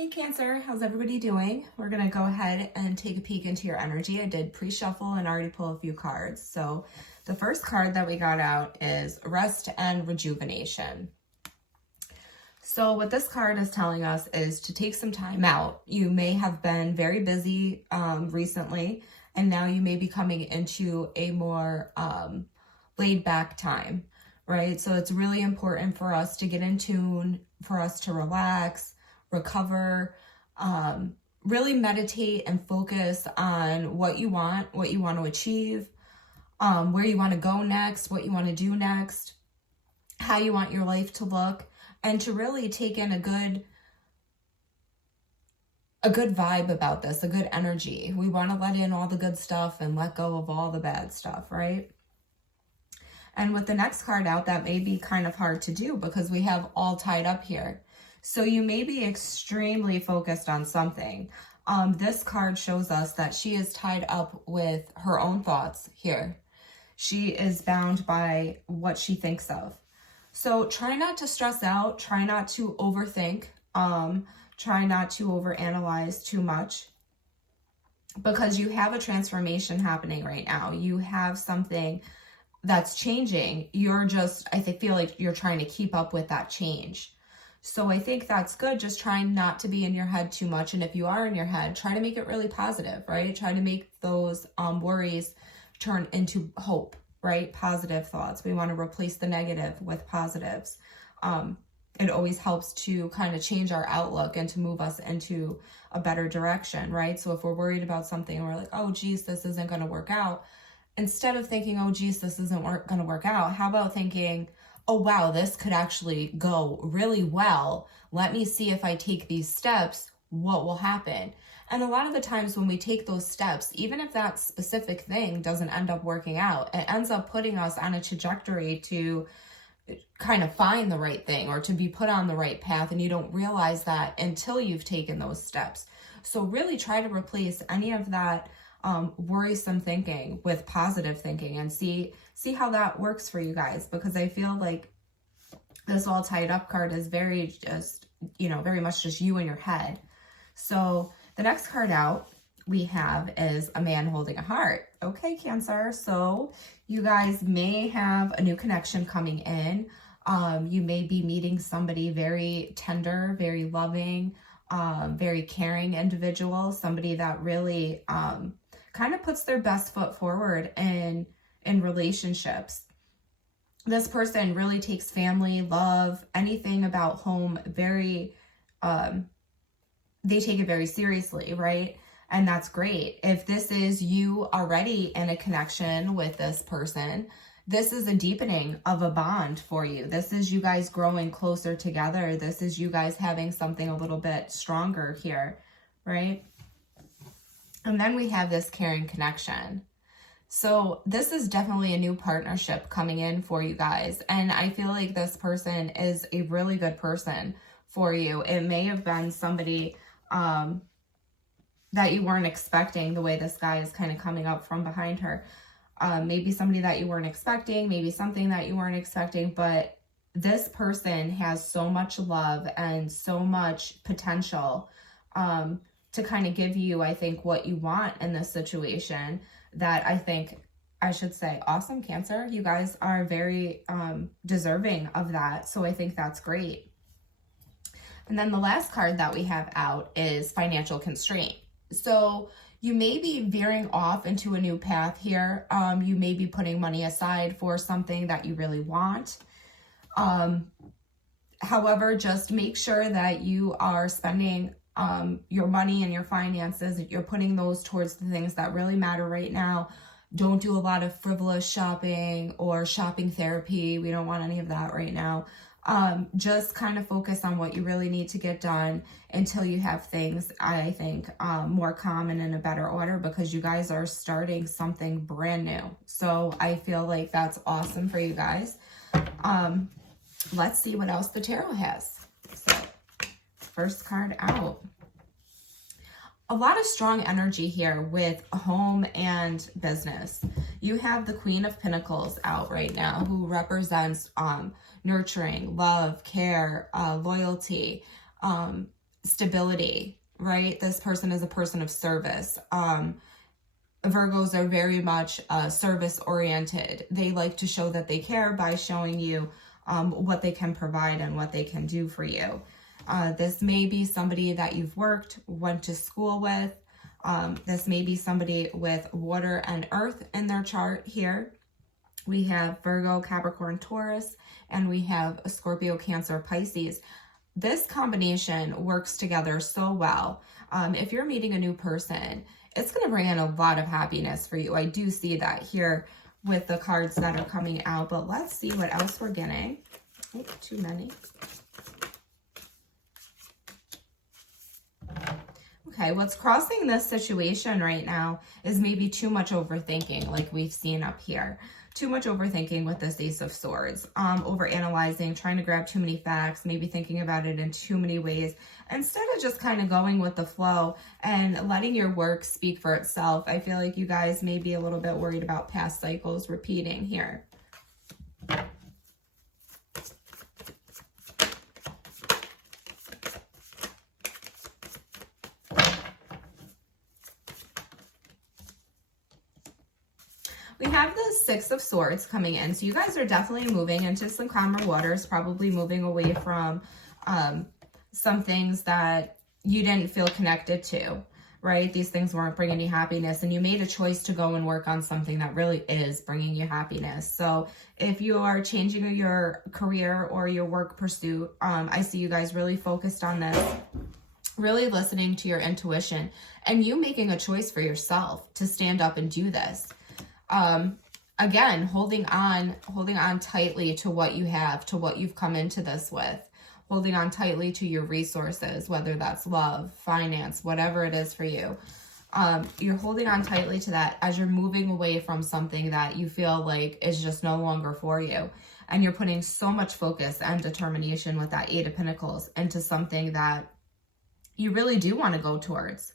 Hey Cancer, how's everybody doing? We're going to go ahead and take a peek into your energy. I did pre-shuffle and already pull a few cards. So the first card that we got out is Rest and Rejuvenation. So what this card is telling us is to take some time out. You may have been very busy recently, and now you may be coming into a more laid back time, right? So it's really important for us to get in tune, for us to relax, recover, really meditate and focus on what you want to achieve, where you want to go next, what you want to do next, how you want your life to look, and to really take in a good vibe about this, a good energy. We want to let in all the good stuff and let go of all the bad stuff, right? And with the next card out, that may be kind of hard to do because we have all tied up here. So you may be extremely focused on something. This card shows us that she is tied up with her own thoughts here. She is bound by what she thinks of. So try not to stress out. Try not to overthink. Try not to overanalyze too much, because you have a transformation happening right now. You have something that's changing. I feel like you're trying to keep up with that change. So I think that's good. Just trying not to be in your head too much. And if you are in your head, try to make it really positive, right? Try to make those worries turn into hope, right? Positive thoughts. We want to replace the negative with positives. It always helps to kind of change our outlook and to move us into a better direction, right? So if we're worried about something and we're like, oh, geez, this isn't going to work out. Instead of thinking, oh, geez, this isn't going to work out, how about thinking, oh, wow, this could actually go really well. Let me see if I take these steps, what will happen? And a lot of the times when we take those steps, even if that specific thing doesn't end up working out, it ends up putting us on a trajectory to kind of find the right thing or to be put on the right path. And you don't realize that until you've taken those steps. So really try to replace any of that worrisome thinking with positive thinking and see how that works for you guys, because I feel like this all tied up card is very much just you in your head. So the next card out we have is a man holding a heart. Okay, Cancer. So you guys may have a new connection coming in. You may be meeting somebody very tender, very loving, very caring individual, somebody that really kind of puts their best foot forward in relationships. This person really takes family, love, anything about home very, they take it very seriously, right? And that's great. If this is you already in a connection with this person, this is a deepening of a bond for you. This is you guys growing closer together. This is you guys having something a little bit stronger here, right? And then we have this caring connection. So this is definitely a new partnership coming in for you guys. And I feel like this person is a really good person for you. It may have been somebody that you weren't expecting, the way this guy is kind of coming up from behind her. Maybe somebody that you weren't expecting, maybe something that you weren't expecting, but this person has so much love and so much potential to kind of give you, I think, what you want in this situation, that I should say, awesome, Cancer. You guys are very deserving of that. So I think that's great. And then the last card that we have out is financial constraint. So you may be veering off into a new path here. You may be putting money aside for something that you really want. However, just make sure that you are spending your money and your finances, you're putting those towards the things that really matter right now. Don't do a lot of frivolous shopping or shopping therapy. We don't want any of that right now. Just kind of focus on what you really need to get done until you have things, I think, more calm and in a better order, because you guys are starting something brand new. So I feel like that's awesome for you guys. Let's see what else the tarot has. So first card out. A lot of strong energy here with home and business. You have the Queen of Pentacles out right now, who represents nurturing, love, care, loyalty, stability, right? This person is a person of service. Virgos are very much service oriented. They like to show that they care by showing you what they can provide and what they can do for you. This may be somebody that you've went to school with. This may be somebody with water and earth in their chart here. We have Virgo, Capricorn, Taurus, and we have a Scorpio, Cancer, Pisces. This combination works together so well. If you're meeting a new person, it's going to bring in a lot of happiness for you. I do see that here with the cards that are coming out, but let's see what else we're getting. Oh, too many. Okay, what's crossing this situation right now is maybe too much overthinking, like we've seen up here. Too much overthinking with this Ace of Swords. Overanalyzing, trying to grab too many facts, maybe thinking about it in too many ways, instead of just kind of going with the flow and letting your work speak for itself. I feel like you guys may be a little bit worried about past cycles repeating here. We have the Six of Swords coming in. So you guys are definitely moving into some calmer waters, probably moving away from some things that you didn't feel connected to, right? These things weren't bringing you happiness, and you made a choice to go and work on something that really is bringing you happiness. So if you are changing your career or your work pursuit, I see you guys really focused on this, really listening to your intuition, and you making a choice for yourself to stand up and do this. Again, holding on tightly to what you have, to what you've come into this with, holding on tightly to your resources, whether that's love, finance, whatever it is for you. You're holding on tightly to that as you're moving away from something that you feel like is just no longer for you. And you're putting so much focus and determination with that Eight of Pentacles into something that you really do want to go towards.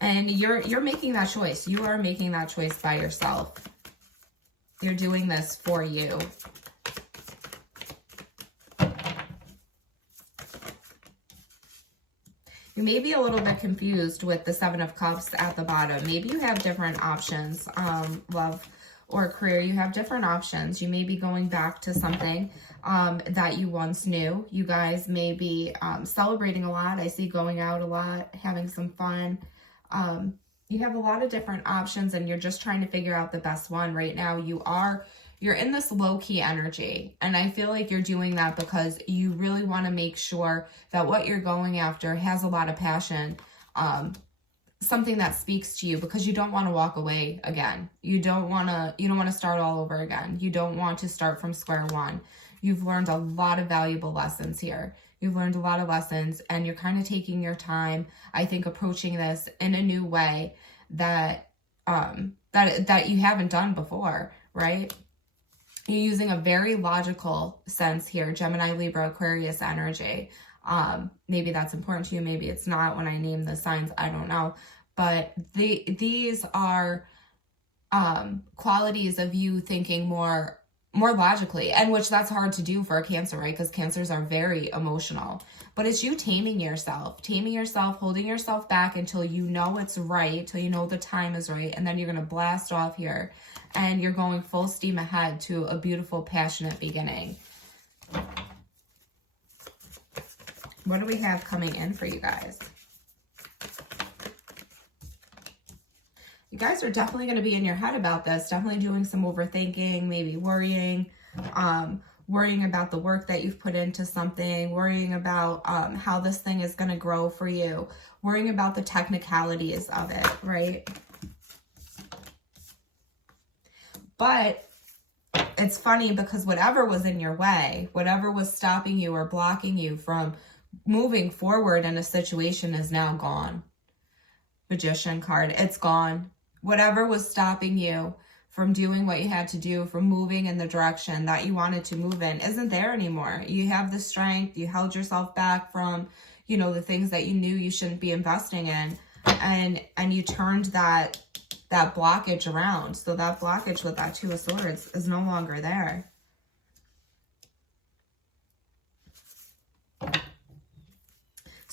And you're making that choice. You are making that choice by yourself. You're doing this for you. You may be a little bit confused with the Seven of Cups at the bottom. Maybe you have different options, love or career. You have different options. You may be going back to something that you once knew. You guys may be celebrating a lot. I see going out a lot, having some fun. You have a lot of different options, and you're just trying to figure out the best one right now. You're in this low-key energy, and I feel like you're doing that because you really want to make sure that what you're going after has a lot of passion, something that speaks to you, because you don't want to walk away again. You don't want to start all over again. You don't want to start from square one. You've learned a lot of valuable lessons here. You've learned a lot of lessons, and you're kind of taking your time, I think, approaching this in a new way that that you haven't done before, right? You're using a very logical sense here, Gemini, Libra, Aquarius energy. Maybe that's important to you. Maybe it's not when I name the signs. I don't know. But these are qualities of you thinking more logically, and which that's hard to do for a Cancer, right? Because Cancers are very emotional. But it's you taming yourself, holding yourself back until you know it's right, till you know the time is right, and then you're going to blast off here, and you're going full steam ahead to a beautiful, passionate beginning. What do we have coming in for you guys? You guys are definitely going to be in your head about this, definitely doing some overthinking, maybe worrying about the work that you've put into something, worrying about how this thing is going to grow for you, worrying about the technicalities of it, right? But it's funny because whatever was in your way, whatever was stopping you or blocking you from moving forward in a situation is now gone. Magician card, it's gone. Whatever was stopping you from doing what you had to do, from moving in the direction that you wanted to move in, isn't there anymore. You have the strength. You held yourself back from, the things that you knew you shouldn't be investing in, and you turned that blockage around. So that blockage with that Two of Swords is no longer there.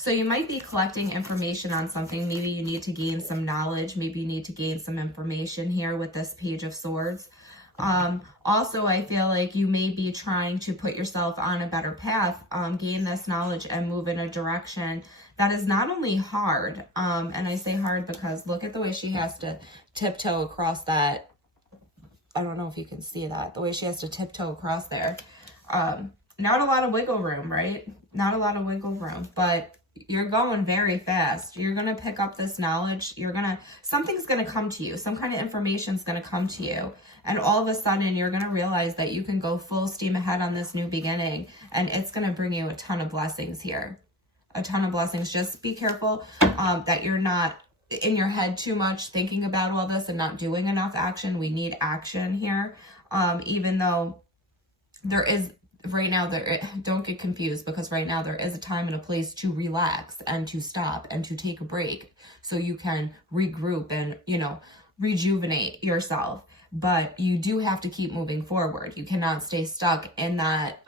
So you might be collecting information on something. Maybe you need to gain some knowledge. Maybe you need to gain some information here with this Page of Swords. Also, I feel like you may be trying to put yourself on a better path, gain this knowledge and move in a direction that is not only hard, and I say hard because look at the way she has to tiptoe across that. I don't know if you can see that, the way she has to tiptoe across there. Not a lot of wiggle room, right? Not a lot of wiggle room, but you're going very fast. You're going to pick up this knowledge. Something's going to come to you. Some kind of information is going to come to you. And all of a sudden, you're going to realize that you can go full steam ahead on this new beginning. And it's going to bring you a ton of blessings here. A ton of blessings. Just be careful that you're not in your head too much thinking about all this and not doing enough action. We need action here. Even though there is... Right now, don't get confused, because right now there is a time and a place to relax and to stop and to take a break so you can regroup and, rejuvenate yourself. But you do have to keep moving forward. You cannot stay stuck in that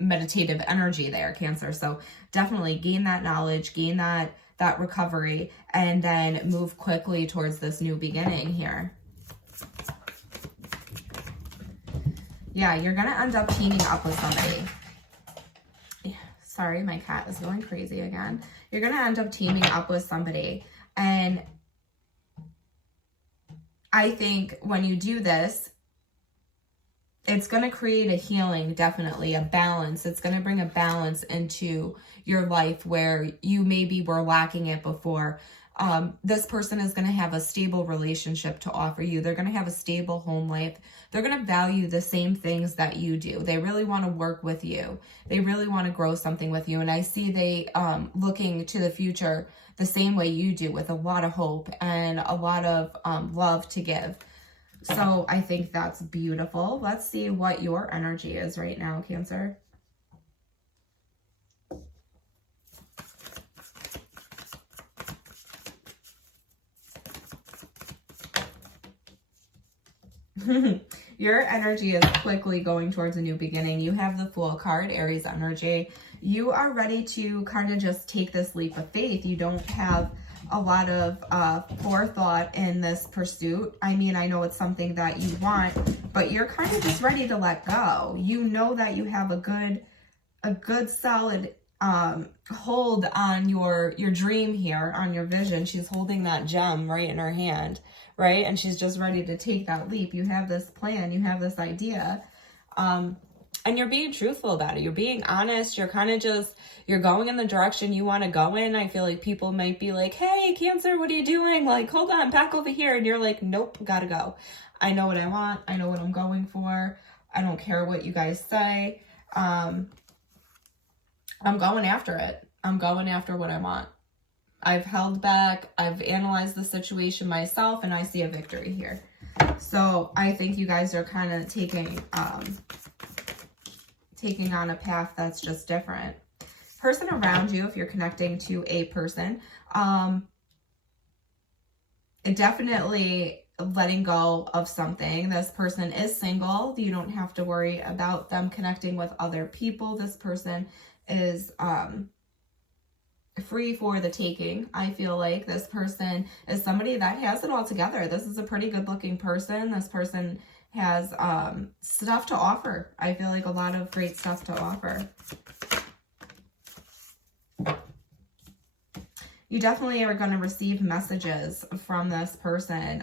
meditative energy there, Cancer. So definitely gain that knowledge, gain that recovery, and then move quickly towards this new beginning here. Yeah, you're going to end up teaming up with somebody. Yeah, sorry, my cat is going crazy again. You're going to end up teaming up with somebody. And I think when you do this, it's going to create a healing, definitely, a balance. It's going to bring a balance into your life where you maybe were lacking it before. This person is going to have a stable relationship to offer you. They're going to have a stable home life. They're going to value the same things that you do. They really want to work with you. They really want to grow something with you. And I see they looking to the future the same way you do, with a lot of hope and a lot of love to give. So I think that's beautiful. Let's see what your energy is right now, Cancer. Your energy is quickly going towards a new beginning. You have the Fool card, Aries energy. You are ready to kind of just take this leap of faith. You don't have a lot of forethought in this pursuit. I mean, I know it's something that you want, but you're kind of just ready to let go. You know that you have a good solid hold on your dream here, on your vision. She's holding that gem right in her hand, right? And she's just ready to take that leap. You have this plan, you have this idea, and you're being truthful about it. You're being honest. You're kind of just, you're going in the direction you want to go in. I feel like people might be like, hey, Cancer, what are you doing? Like, hold on, back over here. And you're like, nope, gotta go. I know what I want. I know what I'm going for. I don't care what you guys say. I'm going after it. I'm going after what I want. I've held back. I've analyzed the situation myself, and I see a victory here. So I think you guys are kind of taking on a path that's just different. Person around you, if you're connecting to a person, definitely letting go of something. This person is single. You don't have to worry about them connecting with other people. This person is free for the taking. I feel like this person is somebody that has it all together. This is a pretty good looking person. This person has stuff to offer. I feel like a lot of great stuff to offer. You definitely are going to receive messages from this person.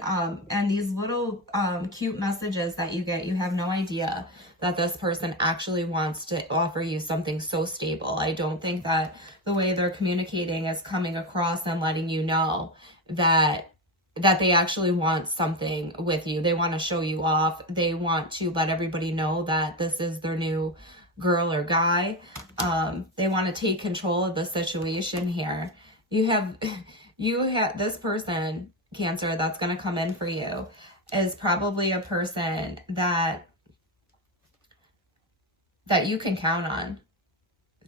And these little cute messages that you get, you have no idea that this person actually wants to offer you something so stable. I don't think that the way they're communicating is coming across and letting you know that they actually want something with you. They want to show you off. They want to let everybody know that this is their new girl or guy. They want to take control of the situation here. You have this person, Cancer, that's going to come in for you is probably a person that you can count on.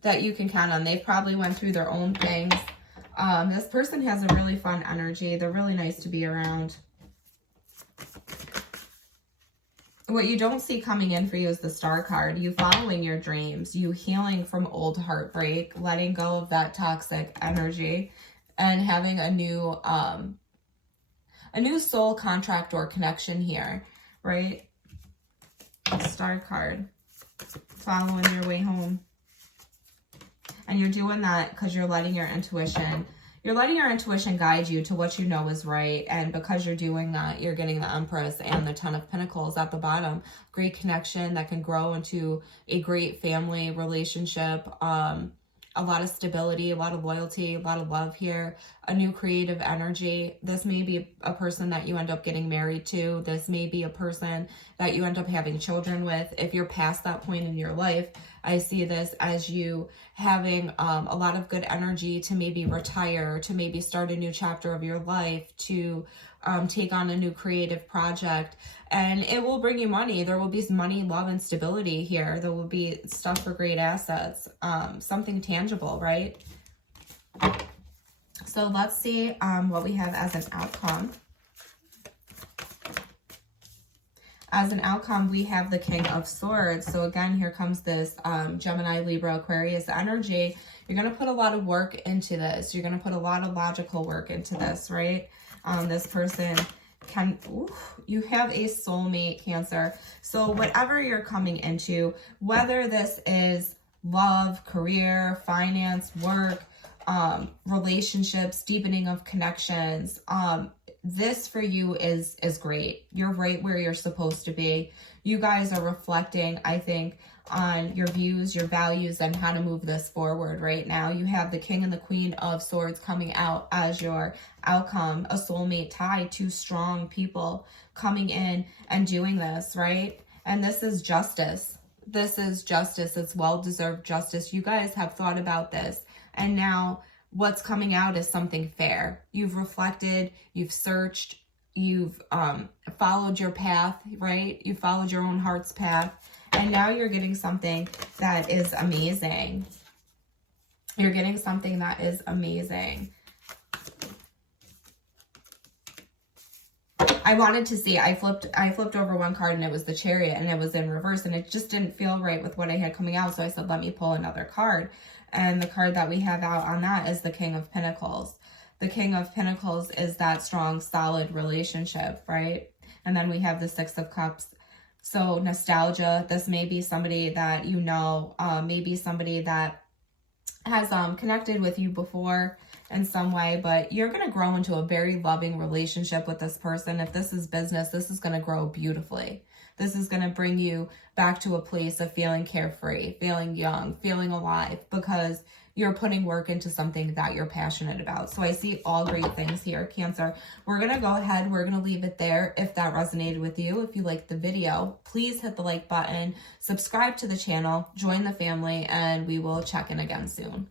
They've probably went through their own things. This person has a really fun energy. They're really nice to be around. What you don't see coming in for you is the Star card. You following your dreams, you healing from old heartbreak, letting go of that toxic energy, and having a new soul contract or connection here, right? Star card. Following your way home. And you're doing that because you're letting your intuition guide you to what you know is right. And because you're doing that, you're getting the Empress and the Ten of Pentacles at the bottom. Great connection that can grow into a great family relationship. A lot of stability, a lot of loyalty, a lot of love here, a new creative energy. This may be a person that you end up getting married to. This may be a person that you end up having children with. If you're past that point in your life, I see this as you having a lot of good energy to maybe retire, to maybe start a new chapter of your life, to take on a new creative project, and it will bring you money. There will be money, love, and stability here. There will be stuff for great assets, something tangible, right? So let's see what we have as an outcome. As an outcome, we have the King of Swords. So again, here comes this Gemini, Libra, Aquarius energy. You're going to put a lot of work into this. You're going to put a lot of logical work into this, right? This person can, you have a soulmate, Cancer. So whatever you're coming into, whether this is love, career, finance, work, relationships, deepening of connections, this for you is great. You're right where you're supposed to be. You guys are reflecting, I think, on your views, your values, and how to move this forward right now. You have the King and the Queen of Swords coming out as your outcome, a soulmate tie, two strong people coming in and doing this, right? And this is justice. This is justice. It's well-deserved justice. You guys have thought about this, and now what's coming out is something fair. You've reflected, you've searched, you've followed your path, right? You followed your own heart's path, and now you're getting something that is amazing. You're getting something that is amazing. I wanted to see, I flipped over one card and it was the Chariot and it was in reverse and it just didn't feel right with what I had coming out. So I said, let me pull another card. And the card that we have out on that is the King of Pentacles. The King of Pentacles is that strong, solid relationship, right? And then we have the Six of Cups. So nostalgia, this may be somebody that you know, maybe somebody that has connected with you before in some way, but you're going to grow into a very loving relationship with this person. If this is business, this is going to grow beautifully. This is going to bring you back to a place of feeling carefree, feeling young, feeling alive, because you're putting work into something that you're passionate about. So I see all great things here, Cancer. We're going to go ahead. We're going to leave it there. If that resonated with you, if you liked the video, please hit the like button, subscribe to the channel, join the family, and we will check in again soon.